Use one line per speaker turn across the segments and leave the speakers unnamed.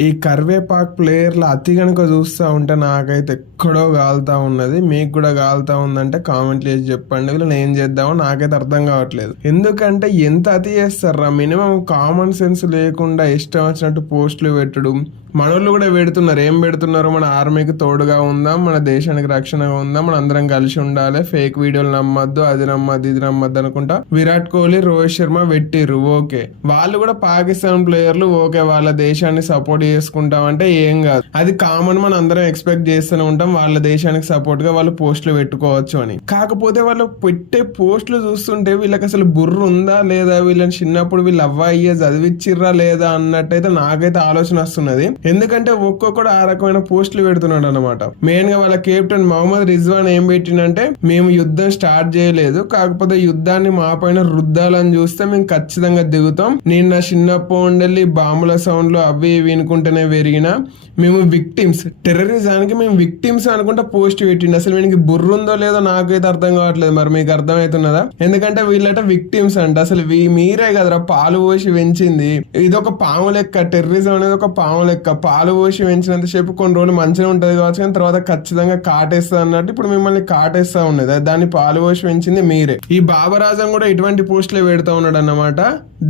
ఈ కరివేపాకు ప్లేయర్లు అతి కనుక చూస్తూ ఉంటే నాకైతే ఎక్కడో గాలుతా ఉన్నది. మీకు కూడా కాలుతా ఉందంటే కామెంట్లు చేసి చెప్పండి. వీళ్ళని ఏం చేద్దామో నాకైతే అర్థం కావట్లేదు. ఎందుకంటే ఎంత అతి చేస్తారా? మినిమం కామన్ సెన్స్ లేకుండా ఇష్టం వచ్చినట్టు పోస్టులు పెట్టడం. మనోళ్ళు కూడా పెడుతున్నారు. ఏం పెడుతున్నారు? మన ఆర్మీకి తోడుగా ఉందాం మన దేశానికి రక్షణగా ఉందాం మన అందరం కలిసి ఉండాలి. ఫేక్ వీడియోలు నమ్మద్దు అది నమ్మద్దు ఇది నమ్మద్దు అనుకుంటా విరాట్ కోహ్లీ రోహిత్ శర్మ పెట్టిర్రు. ఓకే. వాళ్ళు కూడా పాకిస్తాన్ ప్లేయర్లు ఓకే. వాళ్ళ దేశాన్ని సపోర్ట్ చేసుకుంటాం అంటే ఏం కాదు. అది కామన్ మనం అందరం ఎక్స్పెక్ట్ చేస్తూనే ఉంటాం వాళ్ళ దేశానికి సపోర్ట్గా వాళ్ళు పోస్టులు పెట్టుకోవచ్చు అని. కాకపోతే వాళ్ళు పెట్టే పోస్టులు చూస్తుంటే వీళ్ళకి అసలు బుర్ర ఉందా లేదా? వీళ్ళని చిన్నప్పుడు వీళ్ళు అవ్వాయ్యే చదివిచ్చిర్రా లేదా అన్నట్టయితే నాకైతే ఆలోచన వస్తున్నది. ఎందుకంటే ఒక్కొక్కడు ఆ రకమైన పోస్టులు పెడుతున్నాడు అనమాట మెయిన్గా వాళ్ళ కెప్టెన్ మహమ్మద్ రిజ్వాన్ ఏం పెట్టినంటే మేము యుద్ధం స్టార్ట్ చేయలేదు. కాకపోతే యుద్ధాన్ని మా పైన రుద్దాలని చూస్తే మేము ఖచ్చితంగా దిగుతాం. నేను నా చిన్నప్పుడు ఉండెళ్ళి బాంబుల సౌండ్లు అవి ఇవి అనుకుంటేనే పెరిగిన మేము విక్టిమ్స్ టెర్రరిజానికి మేము విక్టిమ్స్ అనుకుంటా పోస్ట్ పెట్టిండు. అసలు వీనికి బుర్ర ఉందో లేదో నాకైతే అర్థం కావట్లేదు మరి మీకు అర్థమవుతున్నదా ఎందుకంటే వీళ్ళట విక్టిమ్స్ అంట. అసలు మీరే కదరా పాలు పోసి పెంచింది. ఇది ఒక పాము లెక్క. టెర్రరిజం అనేది ఒక పాము లెక్క. పాలు పోసి పెంచినంత సేపు కొన్ని రోజులు మంచిగా ఉంటుంది కావచ్చు కానీ తర్వాత ఖచ్చితంగా కాటేస్తా అన్నట్టు ఇప్పుడు మిమ్మల్ని కాటేస్తా ఉన్నది. దాన్ని పాలు పోసి పెంచింది మీరే. ఈ బాబరాజం కూడా ఇటువంటి పోస్టులే పెడతా ఉన్నాడు అన్నమాట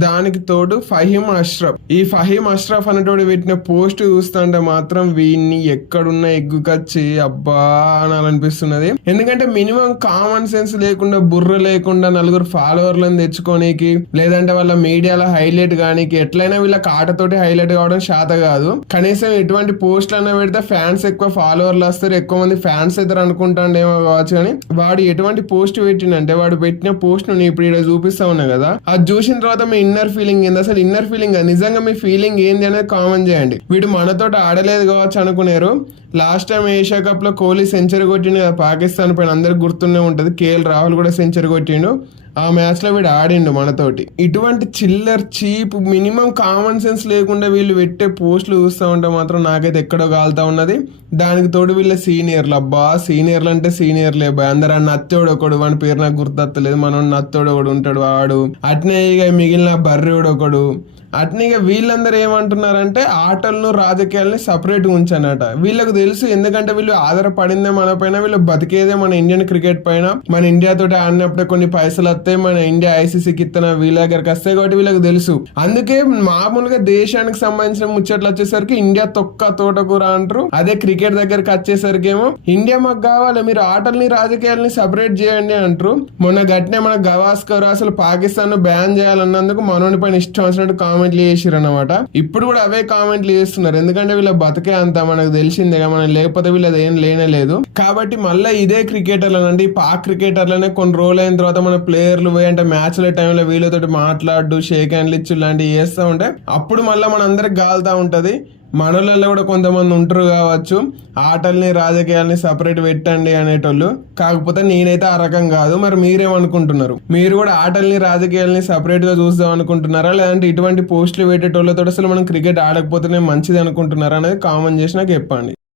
దానికి తోడు ఫహీం అష్రఫ్. ఈ ఫహీం అష్రఫ్ అనేటోడు పెట్టిన పోస్ట్ చూస్తుంటే మాత్రం వీడిని ఎక్కడున్న ఎగ్గుకొచ్చి అబ్బా అనాలనిపిస్తున్నది ఎందుకంటే మినిమం కామన్ సెన్స్ లేకుండా బుర్ర లేకుండా నలుగురు ఫాలోవర్లను తెచ్చుకోనీకి లేదంటే వాళ్ళ మీడియాలో హైలైట్ కానీ ఎట్లయినా వీళ్ళ కాటతోటి హైలైట్ కావడం శాత కాదు. కనీసం ఎటువంటి పోస్ట్లు అన్న పెడితే ఫ్యాన్స్ ఎక్కువ ఫాలోవర్లు వస్తారు ఎక్కువ మంది ఫ్యాన్స్ అవుతారు అనుకుంటాండేమో కావచ్చు కానీ వాడు ఎటువంటి పోస్ట్ పెట్టినంటే వాడు పెట్టిన పోస్ట్ నేను ఇప్పుడు ఇక్కడ చూపిస్తా ఉన్నా కదా అది చూసిన తర్వాత మీ ఇన్నర్ ఫీలింగ్ ఏంది? అసలు ఇన్నర్ ఫీలింగ్ నిజంగా మీ ఫీలింగ్ ఏంది అనేది కామన్ చేయండి. వీడు మనతో ఆడలేదు కావచ్చు అనుకున్నారు లాస్ట్ టైం ఏషియా కప్లో కోహ్లీ సెంచరీ కొట్టిండు కదా పాకిస్తాన్ పైన అందరికి గుర్తుండే ఉంటుంది. కేఎల్ రాహుల్ కూడా సెంచరీ కొట్టిండు. ఆ మ్యాచ్లో వీడు ఆడిండు మనతోటి. ఇటువంటి చిల్లర్ చీప్ మినిమం కామన్ సెన్స్ లేకుండా వీళ్ళు పెట్టే పోస్టులు చూస్తూ ఉంటే మాత్రం నాకైతే ఎక్కడో కాలుతా ఉన్నది. దానికి తోడు వీళ్ళ సీనియర్లు అబ్బా! సీనియర్లు అంటే సీనియర్లే బాయ్ అందరు ఆ నత్తోడు ఒకడు వాని పేరు నాకు గుర్తొత్తలేదు. మనం నత్తోడు ఒకడు ఉంటాడు ఆడు అట్నే ఇక మిగిలిన బర్రెడు ఒకడు. అట్నే ఇక వీళ్ళందరూ ఏమంటున్నారంటే ఆటలను రాజకీయాలని సపరేట్ ఉంచనట. వీళ్ళకు తెలుసు ఎందుకంటే వీళ్ళు ఆధారపడిందే మన పైన వీళ్ళు బతికేదే మన ఇండియన్ క్రికెట్ పైన. మన ఇండియా తోటి ఆడినప్పుడే కొన్ని పైసలు వస్తాయి మన ఇండియా ఐసీసీకి ఇత్తన వీళ్ళ దగ్గరికి వస్తాయి కాబట్టి వీళ్ళకి తెలుసు. అందుకే మామూలుగా దేశానికి సంబంధించిన ముచ్చట్లు వచ్చేసరికి ఇండియా తొక్క తోటకూర అంటారు. అదే క్రికెట్ దగ్గరికి వచ్చేసరికి ఏమో ఇండియా మాకు కావాలి మీరు ఆటల్ని రాజకీయాలని సపరేట్ చేయండి అంటారు. మొన్న గట్టినే మన గవాస్కర్ అసలు పాకిస్తాన్ బ్యాన్ చేయాలన్నందుకు మనోని పైన ఇష్టం వచ్చినట్టు కామెంట్లు చేసిరు అనమాట ఇప్పుడు కూడా అవే కామెంట్లు చేస్తున్నారు. ఎందుకంటే వీళ్ళ బతికే అంత మనకు తెలిసిందే మనం లేకపోతే వీళ్ళది ఏం లేనే లేదు. కాబట్టి మళ్ళీ ఇదే క్రికెటర్లు అంటే పాక్ క్రికెటర్లనే కొన్ని రోజులు అయిన తర్వాత మన ప్లేయర్లు పోయి అంటే మ్యాచ్ల టైంలో వీళ్ళతోటి మాట్లాడు షేక్ హ్యాండ్లు ఇచ్చు ఇలాంటివి చేస్తూ ఉంటే అప్పుడు మళ్ళీ మన అందరికి గాలుతా ఉంటుంది. మనలలో కూడా కొంతమంది ఉంటారు కావచ్చు. ఆటల్ని రాజకీయాల్ని సపరేట్ పెట్టండి అనేటోళ్ళు. కాకపోతే నేనైతే ఆ రకం కాదు. మరి మీరేమనుకుంటున్నారు? మీరు కూడా ఆటల్ని రాజకీయాల్ని సపరేట్గా చూద్దాం అనుకుంటున్నారా? లేదంటే ఇటువంటి పోస్టులు పెట్టేటోళ్ళతో అసలు మనం క్రికెట్ ఆడకపోతేనే మంచిది అనుకుంటున్నారా అనేది కామెంట్ చేసి నాకు చెప్పండి.